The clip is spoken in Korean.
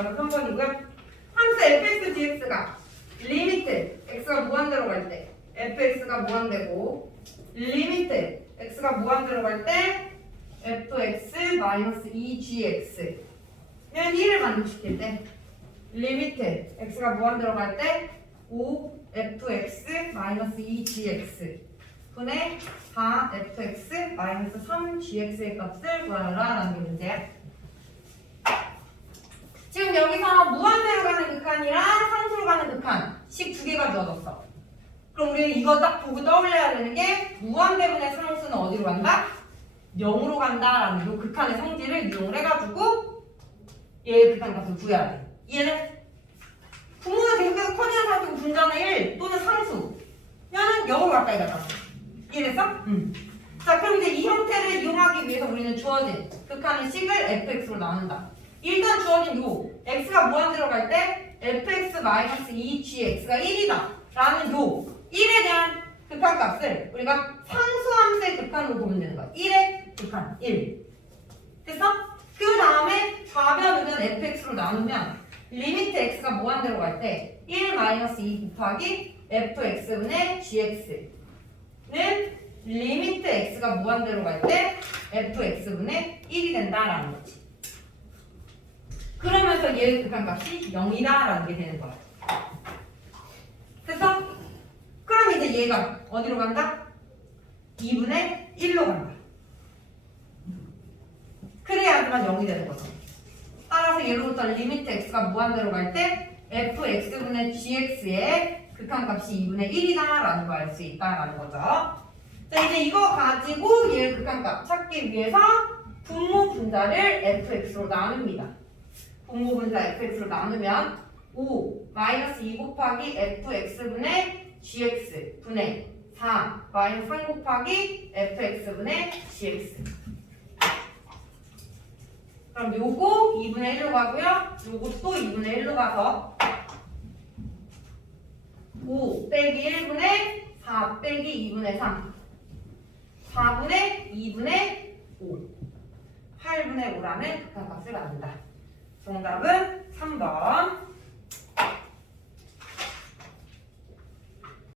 바로 3번이고요. 함수 fx dx가 리미트 x가 무한대로 갈 때 fx가 무한대고 리미트 x가 무한대로 갈 때 fx 마이너스 2gx는 1을 만족시킬 때 리미트 x가 무한대로 갈 때 5fx 마이너스 2gx 분의 4fx 마이너스 3gx의 값을 구하라 라는 게 문제야. 지금 여기서 무한대로 가는 극한이랑 상수로 가는 극한씩 두 개가 주어졌어. 그럼 우리는 이거 딱 보고 떠올려야 되는 게 무한대분의 상수는 어디로 간다? 0으로 간다라는 이 극한의 성질을 이용을 해가지고 얘의 극한값을 구해야 돼. 이해는? 분모는 계속해서 커지는 상수 분자는 1 또는 상수 면은 0으로 가까이 가잖아. 이해됐어? 응. 자 그럼 이제 이 형태를 이용하기 위해서 우리는 주어진 극한의 식을 fx로 나눈다. 일단 주어진 요 x가 무한대로 갈때 fx-2gx가 1이다 라는 요 1에 대한 극한값을 우리가 상수함수의 극한으로 보면 되는 거야. 1의 극한 1 됐어? 그 다음에 좌변은 fx로 나누면 리미트 x가 무한대로 갈때 1-2 곱하기 fx분의 gx는 리미트 x가 무한대로 갈 때 fx분의 1이 된다라는 거지 그러면서 얘의 극한값이 0이다라는 게 되는 거야. 됐어? 그럼 이제 얘가 어디로 간다? 2분의 1로 간다. 그래야지만 0이 되는 거죠. 따라서 예로부터 리미트 x가 무한대로 갈 때 fx분의 gx의 극한값이 2분의 1이다라는 걸 알 수 있다라는 거죠. 자 이제 이거 가지고 얘의 극한값 찾기 위해서 분모 분자를 fx로 나눕니다. 분모 분자 fx로 나누면 5 마이너스 2 곱하기 fx분의 gx 분의 4 마이너스 3 곱하기 fx분의 gx. 그럼 요거 2분의 1로 가고요. 또 2분의 1로 가서 5 빼기 1분의 4 빼기 2분의 3 4분의 2분의 5 8분의 5라는 극한값을 만든다 정답은 3번